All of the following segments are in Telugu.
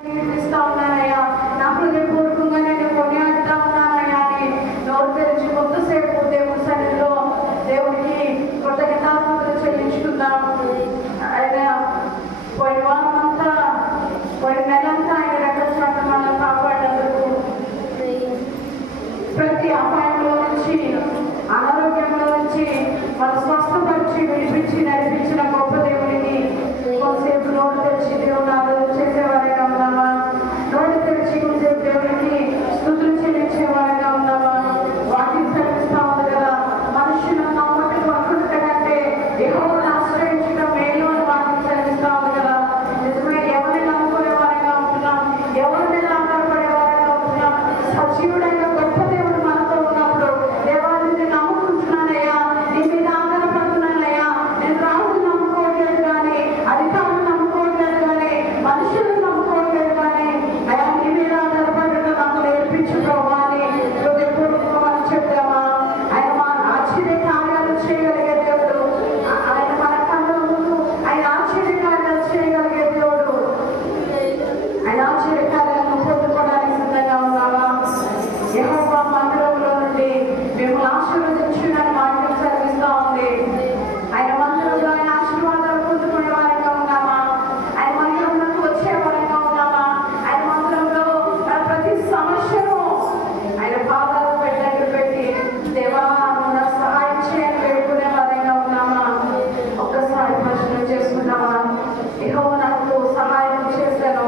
కీర్తిస్తా ఉన్నానయ్యా, నా హృదయపూర్వకంగా నేను కొనియాడుతా ఉన్నానయ్యా అని నోరు తెరిచి కొంతసేపు దేవుడి సన్నిధిలో దేవుడికి కృతజ్ఞతాస్తుతులు చెల్లించుకుందాం. ఆయన పోయిన వారమంతా, పోయిన నెలంతా ఆయన రెక్కల చాటున మనల్ని కాపాడినందుకు, ప్రతి అపాయంలో నుంచి, అనారోగ్యంలో నుంచి మన స్వస్థపరిచి విడిపించి నడిపించిన గొప్ప దేవుడిని కొంతసేపు నోరు తెరిచి దేవుని ఆరాధన చేసేవారిగా ఉన్నామా? నోరు తెరిచి కొంతసేపు దేవుడికి స్తుతులు చెల్లించేవారిగా ఉన్నామా? వాటిని చదివిస్తా ఉంది కదా, మనుషులు నమ్మకం పడుకుంటే కంటే యెహోవాను ఆశ్రయించడం మేలు అని వాటిని చదివిస్తా ఉంది కదా. నిజమే, ఎవరిని నమ్ముకునే వారిగా ఉంటున్నాం, ఎవరి మీద ఆధారపడే వారిగా ఉంటున్నాం. సజీవుడైన గొప్ప దేవుడు మనతో ఉన్నప్పుడు దేవాన్ని నమ్ముకుంటున్నానయ్యా, నీ మీద ఆధారపడుతున్నానయ్యా, నేను రాజును నమ్ముకోవట్లేదు కానీ, అధికారులు నమ్ముకోవట్లేదు కానీ, మనుషులను నమ్ముకోవట్లేదు కానీ, అయ్యా నీ మీద ఆధారపడడం నాకు నేర్పించు ప్రభా అని హృదయపూర్వకంగా మనం చెప్తామా? ఆయన మా ఆశ్చర్య కార్యాలు చేయగలిగే దేవుడు, ఆయన మన కళ్ళ ముందు ఆయన ఆశ్చర్య కార్యాలు చేయగలిగే దేవుడు. ఆయన ఆశ్చర్య కార్యాలను పొందుకోవడానికి సిద్ధంగా ఉన్నావా? యెహోవా మందిరంలో నుండి మిమ్మల్ని ఆశీర్వదించునని వాక్యం చదివిస్తా ఉంది. ఆయన మందిరంలో ఆయన ఆశీర్వాదాలు పొందుకునే వారిగా ఉన్నామా? ఆయన మందిరంలోకి వచ్చే వారిగా ఉన్నామా? ఆయన మందిరంలో మన ప్రతి సమస్యను ఆయన పాదాలు పెట్టి దేవా నువ్వు నాకు సహాయం చేయని వేడుకునే వారిగా ఉన్నామా? ఒక్కసారి ప్రశ్న చేసుకున్నామా? యెహోవా నాకు సహాయం చేశాను,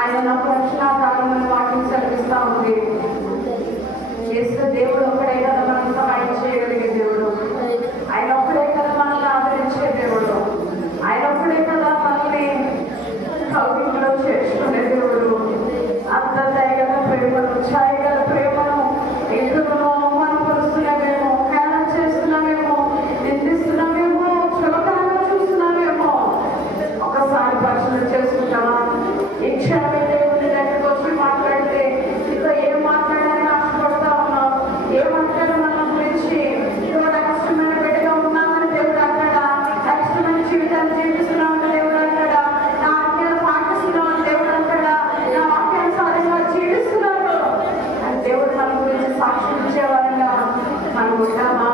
ఆయన నాకు రక్షణాకారమైన వాక్యం చదివిస్తా ఉంది. చేసిన దేవుడు ఒక్కడే కదా మనకు సహాయం చేయగలిగే దేవుడు, ఆయన ఒక్కడే కదా మనల్ని ఆదరించే దేవుడు, ఆయన ఒక్కడే కదా మనల్ని కౌగిట్లో చేసుకునే దేవుడు. అంత దయగల ప్రేమను, ఛాయగల ప్రేమను ఎందుకునో అవమానపరుస్తున్నామేమో, హేళన చేస్తున్నామేమో, నిందిస్తున్నామేమో, చులకనగా చూస్తున్నామేమో, ఒకసారి పరిశీలన చేసుకుంటామా? ఈ క్షణమే దేవుని దగ్గరికి వచ్చి మాట్లాడితే ఇంకా ఏం మాట్లాడాలని ఆశపడతా ఉన్నాం? ఏమంటారు మన గురించి? ఇవాళ కష్టమైన బిడ్డగా ఉన్నామని దేవుడు అంటాడా? కష్టమైన జీవితాన్ని జీవిస్తున్నామని దేవుడు అంటాడా? నా ఆజ్ఞలు పాటిస్తున్నామని దేవుడు అంటాడా? నా వాక్యానుసారంగా జీవిస్తున్నాను అని దేవుడు మన గురించి సాక్షి ఇచ్చేవారంగా మనం ఉంటామా?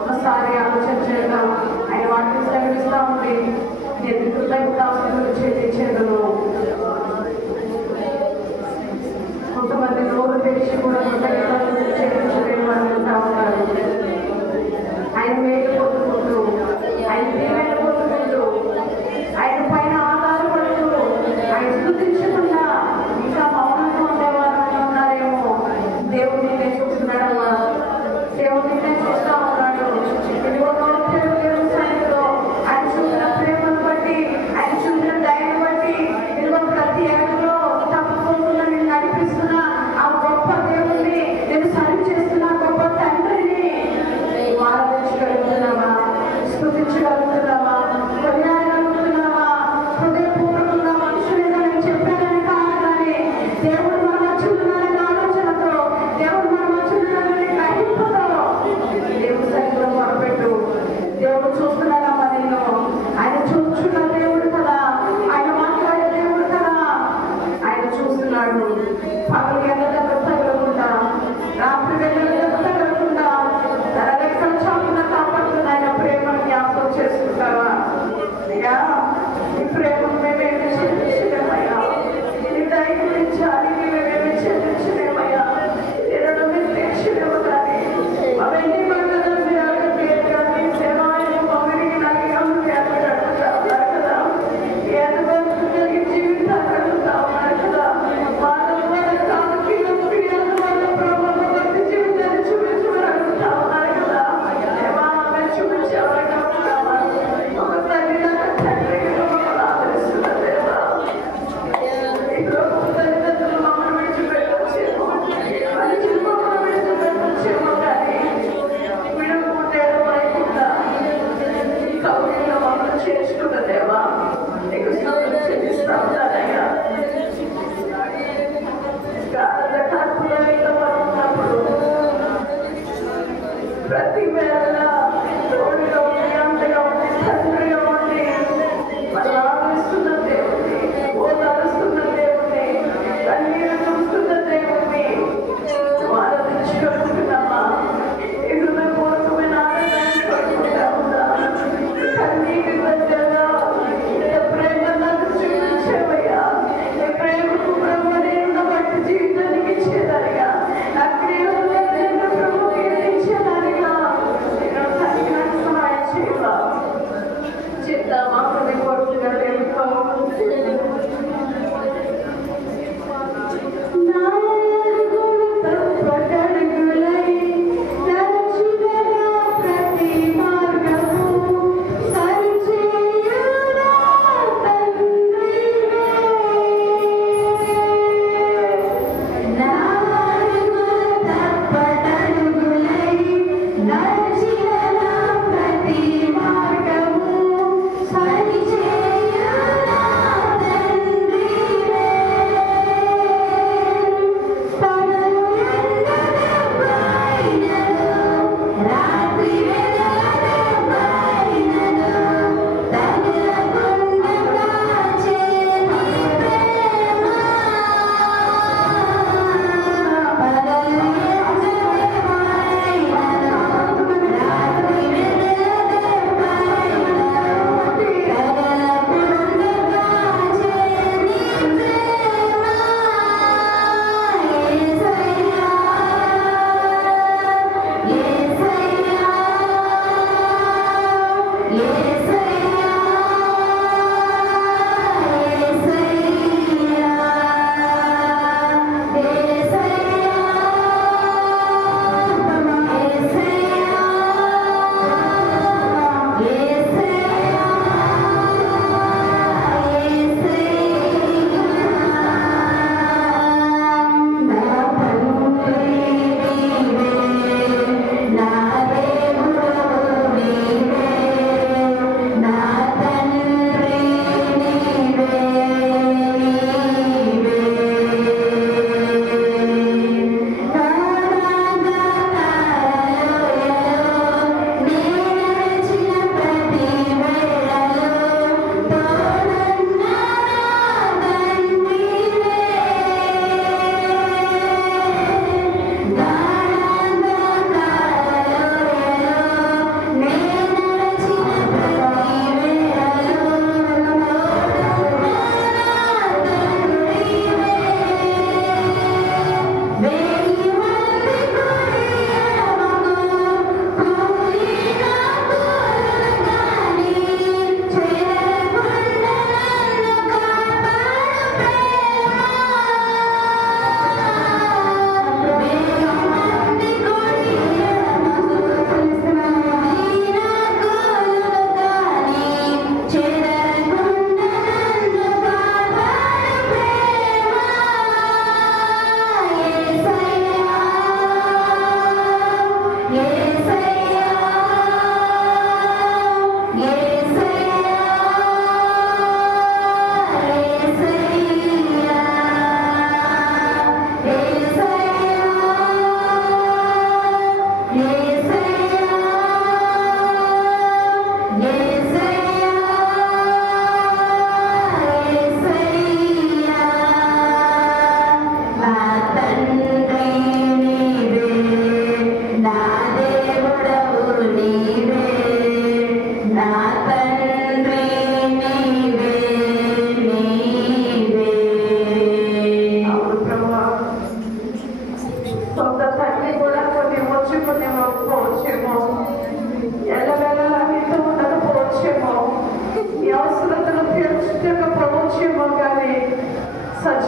ఒకసారి ఆలోచన చేద్దాం. ఆయన వాక్యం చదివిస్తా ఉంది, నేను కృతజ్ఞతాస్తుతులు చెల్లించేదను. కొంతమంది నోరు తెరిచి కూడా కృతజ్ఞతలు చెల్లించలేని వాళ్ళు ఉంటా ఉన్నారు. ఆయన మేలు పొందుకుంటూ, ఆయన దీవెన పొందుకుంటూ, ఆయన పైన ఆధారపడుతూ, ఆయన స్తుతించకుండా ఇంకా మౌనంగా ఉండేవారు ఉన్నారేమో. దేవుడిని నేను చూస్తున్నాడమ్మా, దేవుడిని నేను చూస్తా ఉన్నాడు. ఇదిగో నోరు తెరువు దేవుని సన్నిధిలో ఆయన చూపిన ప్రేమను బట్టి, ఆయన చూపిన దయను బట్టి, ఇదిగో ప్రతి అడుగులో తప్పకుండా నేను నడిపిస్తున్నా ఆ గొప్ప దేవుడిని, నేను సరి చేస్తున్నా గొప్ప తండ్రిని ఆరాధించగలుగుతున్నావా? స్తుతించగలుగుతున్నావా? కొనియాడగలుగుతున్నావా? హృదయపూర్వకంగా మనుషులేదో నేను చెప్పానని కాదు కానీ, దేవుడు మన మధ్య ఉన్నాడనే ఆలోచనతో, దేవుడు మన మధ్య ఉన్నాడనే గ్రహింపుతో దేవుడి సన్నిధిలో మొరపెట్టు. దేవుడు చూస్తున్నాడమ్మా నిన్ను, ఆయన చూస్తున్న దేవుడు కదా, ఆయన మాట్లాడే దేవుడు కదా, ఆయన చూస్తున్నాడు. పగలు ఎండలకు తగలకుండా, రాత్రి వెళ్లకు తగలకుండా తన రెక్కల చాటున కాపాడుతున్న ఆయన ప్రేమను జ్ఞాపకం చేసుకుంటావా? అయ్యా ఈ ప్రేమను మేమేమి చెల్లించలేమయ్యా, నీ దయ గురించి అడిగి మేమేమి చెల్లించలేమయ్యా, ఎన్నడూ మీరు తెచ్చలేము కానీ అవన్నీ మనకు మీరు అడగలేదు కానీ సేవాయను మమ్మల్ని నాకు అడుగుతా ఉన్నారు కదా, ఏదో కలిగి జీవితాలు అడుగుతా ఉన్నారు కదా. మానవ కాదు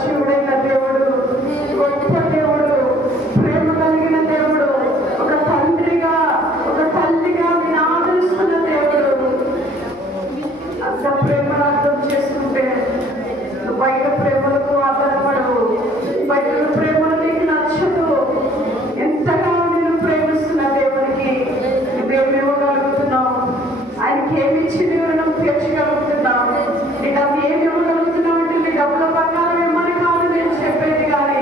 సదాశివుడైన దేవుడు, గొప్ప దేవుడు, ప్రేమ కలిగిన దేవుడు, ఒక తండ్రిగా ఒక తల్లిగా నేను ఆదరిస్తున్న దేవుడు. అంత ప్రేమను అర్థం చేసుకుంటే బయట ప్రేమలకు ఆధారపడవు, బయట ప్రేమలు నీకు నచ్చదు. ఎంతగా నేను ప్రేమిస్తున్న దేవుడికి నువ్వేమి ఇవ్వగలుగుతున్నావు? ఆయనకి ఏమి ఇచ్చి నువ్వు రుణం తీర్చగలుగుతున్నావు? నీకు అవి ఏమి ఇవ్వగలుగుతున్నావు అంటే నీ డబ్బుల ప్రకారం ఏమని కాదు నేను చెప్పేది, కానీ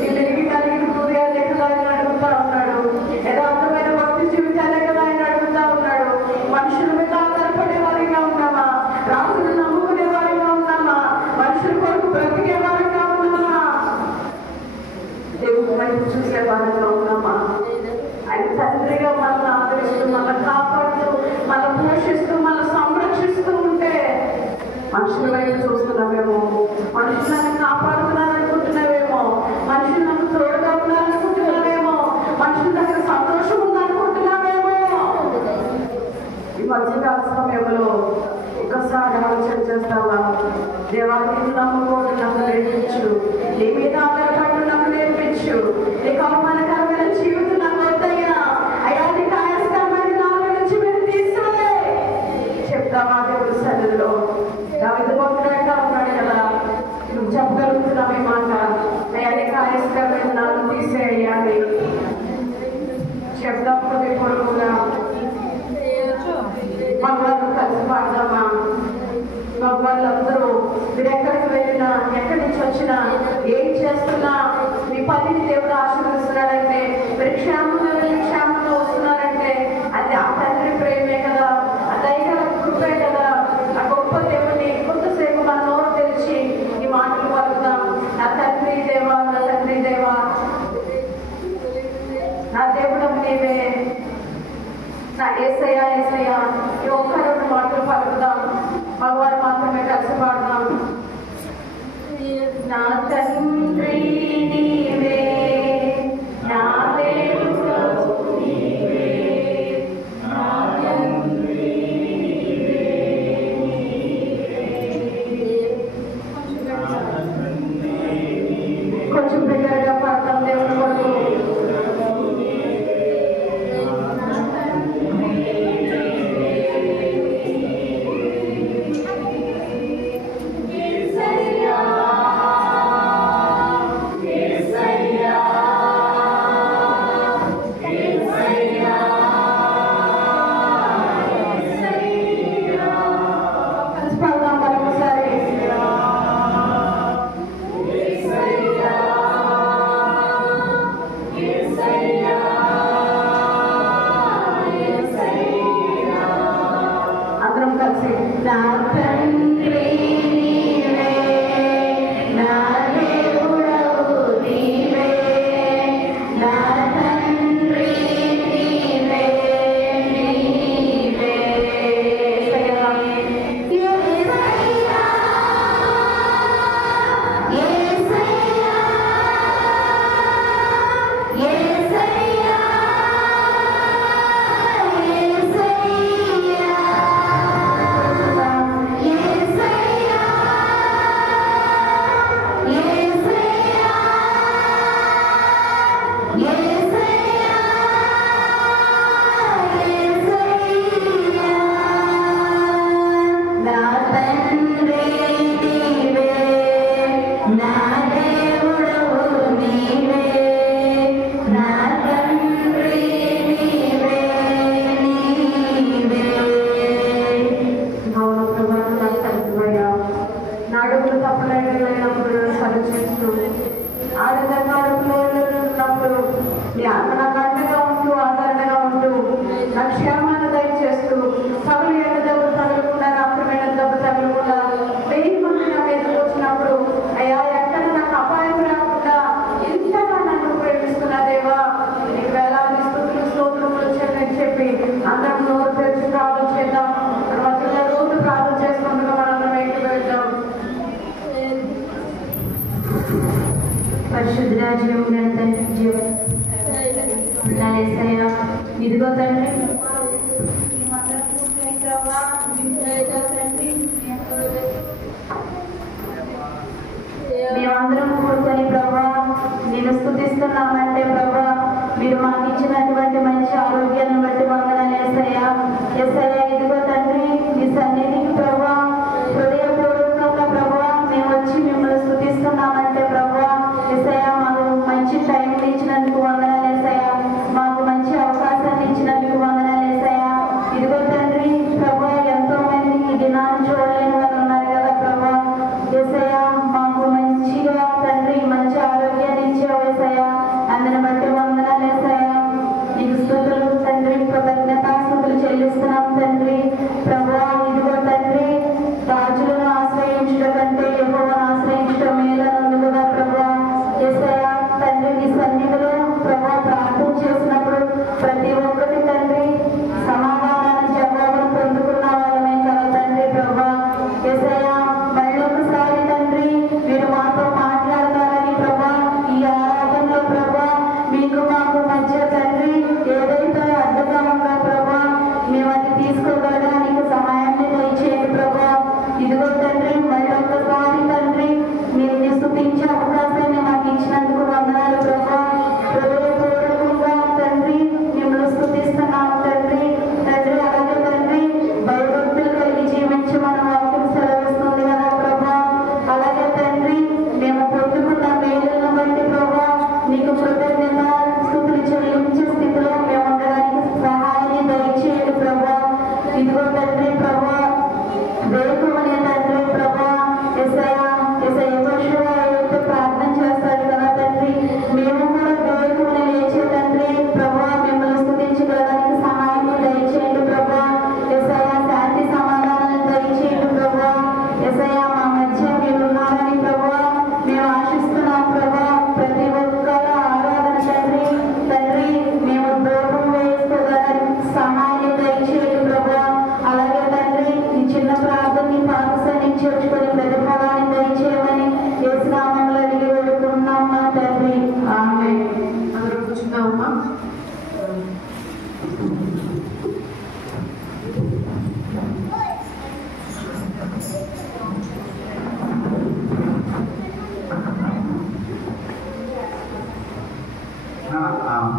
నీ తిరిగి కలిగిన హృదయాలే కదా ఆయన అడుగుతా ఉన్నాడు. యథార్థమైన భక్తి జీవితాలే కదా ఆయన అడుగుతా ఉన్నాడు. మనుషుల మీద ఆధారపడే వారిగా ఉన్నామా? రాజును నమ్ముకునే వారిగా ఉన్నామా? మనుషుల కొరకు బ్రతికే వారిగా ఉన్నామా? దేవుడి వైపు చూసే వారిగా ఉన్నామా? ఆయన తండ్రిగా మనల్ని ఆదరిస్తూ, మనల్ని కాపాడుతూ, మనల్ని పోషిస్తూ, మనల్ని సంరక్షిస్తూ ఉంటే మనుషుల వైపు చూస్తున్నామేమో, మనుషులు నన్ను కాపాడుతున్నారనుకుంటున్నావేమో, మనుషులు నాకు తోడుగా ఉన్నారనుకుంటున్నావేమో, మనుషుల దగ్గర సంతోషం ఉందనుకుంటున్నావేమో. ఈ మధ్యకాల సమయంలో ఒకసారి ఆలోచన చేస్తావా? దేవాన్ని నమ్ముకోవడం నాకు నేర్పించు, నీ మీద ఆధారపడడం నాకు నేర్పించు. నీకు అవమానకరమైన జీవితం నాకు వద్దయ్యా, అయ్యా నీకు ఆయాసకరమైన నాలుగు నుంచి మీరు తీసుకోలే చెప్తావా దేవుడి సన్నిధిలో? దావీదు భక్తుడు ఉన్నాడు కదా, నువ్వు చెప్పగలుగుతున్నావు ఈ మాట, అయ్యా నీకు ఆయాసకరమైన నాలుగు తీసేయాలి చెప్తాప్పుడు మీ పొరుగుగా మగవాళ్ళు కలిసి పాడదామా? మగవాళ్ళందరూ మీరు ఎక్కడికి వెళ్ళినా, ఎక్కడి నుంచి వచ్చినా, ఏం చేస్తున్నా మీ పనిని దేవుడు ఆశీర్వదిస్తున్నాడంటే, మీరు క్షేమంగా వెళ్ళి క్షేమంగా వస్తున్నారంటే అది ఆ తండ్రి ప్రేమే కదా, ఆ దైవ కృపే కదా. ఆ గొప్ప దేవుడిని కొంతసేపు మన నోరు తెరిచి ఈ మాటలు పలుకుదాం. నా తండ్రి దేవా, నా తండ్రి దేవా, నా దేవుడు నీవే, నా యేసయ్యా యేసయ్యా. ఈ ఒక్క రెండు మాటలు పలుకుదాం, మగవారు మాత్రమే కలిసి పాడదాం. నా తండ్రి నీవే, నా దేవుడు నీవే, నా తండ్రి నీవే. కొంచెం బిగ్గరగా పాడతాం దేవుడు కొరకు. ఇదిగో తండ్రి మేమందరం స్తుతిస్తున్నామంటే ప్రభా మీరు మాకు ఇచ్చినటువంటి మంచి ఆరోగ్యాన్ని బట్టి వందనాలు యేసయ్యా. యేసయ్యా ఇదిగో తండ్రి మీ సన్నిధికి ప్రభా హృదయపూర్వకంగా ప్రభా మేము వచ్చి మిమ్మల్ని స్తుతిస్తున్నామంటే ప్రభా యేసయ్యా మాకు మంచి టైం ఇచ్చినందుకు వందనాలు యేసయ్యా. మాకు మంచి అవకాశాన్ని ఇచ్చినందుకు వందనాలు యేసయ్యా. ఇదిగో తండ్రి ప్రభా ఎంతో మంది ఈ దినాన్ని చూడలేని వారు ఉన్నారు కదా ప్రభా యేసయ్యా. మాకు మంచిగా తండ్రి మంచి ఆరోగ్యాన్ని ఇచ్చావు యేసయ్యా. అందుని బట్టి వందనాలు యేసయ్యా. నీకు స్తుతులు తండ్రి కృతజ్ఞతాస్తుతులు చెల్లిస్తున్నాం తండ్రి. ప్రభా ఇదిగో తండ్రి రాజులను ఆశ్రయించడం కంటే యెహోవాను ఆశ్రయించడం మేలనుంది కదా ప్రభా యేసయ్యా. తండ్రి నీ సన్నిధిలో ప్రభా ప్రార్థన చేసినప్పుడు ప్రతి ఒక్కటి తండ్రి సమాధానాన్ని జవాబును పొందుకున్న వాళ్ళమే కదా తండ్రి ప్రభా యేసయ్యా. మళ్ళీ ఒకసారి తండ్రి మీరు మాతో మాట్లాడతారని ప్రభా ఈ ఆరాధనలో ప్రభా మీకు మాకు మధ్య తండ్రి ఏదైతే అడ్డుగా ఉందో ప్రభా మేము అది తీసుకోగలడానికి సహాయాన్ని దయచేయండి ప్రభా. ఇదిగో తండ్రి మళ్ళీ ఒక్కసారి తండ్రి మీరు స్తుతించే అవకాశాన్ని మాకు ఇచ్చినందుకు వందనాలు ప్రభా. హృదయపూర్వకంగా తండ్రి మిమ్మల్ని స్తుతిస్తున్నాం తండ్రి. తండ్రి అలాగే తండ్రి భయభక్తులు కలిగి జీవించమని వాక్యం సెలవిస్తుంది కదా ప్రభా. అలాగే తండ్రి మేము పొందుకున్న మేలులను బట్టి ప్రభా నీకు కృతజ్ఞత స్తుతులు చెల్లించే స్థితిలో మేము ఉండడానికి సహాయాన్ని దయచేయండి ప్రభా. ఇదిగో తండ్రి ప్రభా వేకుమనే తండ్రి ప్రభా యేసయ్యా. యేసయ్య యెహోషువ అయితే ప్రార్థన చేస్తాడు కదా తండ్రి మేము కూడా వేకుమనే లేచే తండ్రి ప్రభా మిమ్మల్ని స్తుతించగలడానికి సహాయాన్ని దయచేయండి ప్రభా. యేసయ్యా శాంతి సమాధానాన్ని దయచేయండి ప్రభా. యేసయ్యా మా మధ్య మీరు ఉన్నారని ప్రభా మేము ఆశిస్తున్నాం ప్రభా. ప్రతి ఒక్కరి ఆరాధన తండ్రి తండ్రి మేము దూరం వేసుకోగలడానికి సహాయాన్ని దయచేయండి ప్రభా. అలాగే తండ్రి ఈ చిన్న ప్రార్థనని పాకిస్తాన్ చేర్చుకొని ప్రతిఫలాన్ని దయచేయమని యేసు నామములో అడిగి వేడుకుంటున్నాం మా తండ్రి ఆమేన్. అందరూ కూర్చున్నామమ్మా.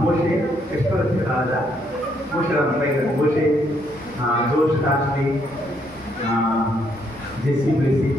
मोशे एಷ್ಟೋ राजा मोशे मोशे जोश राजली जेसी ब्लेसी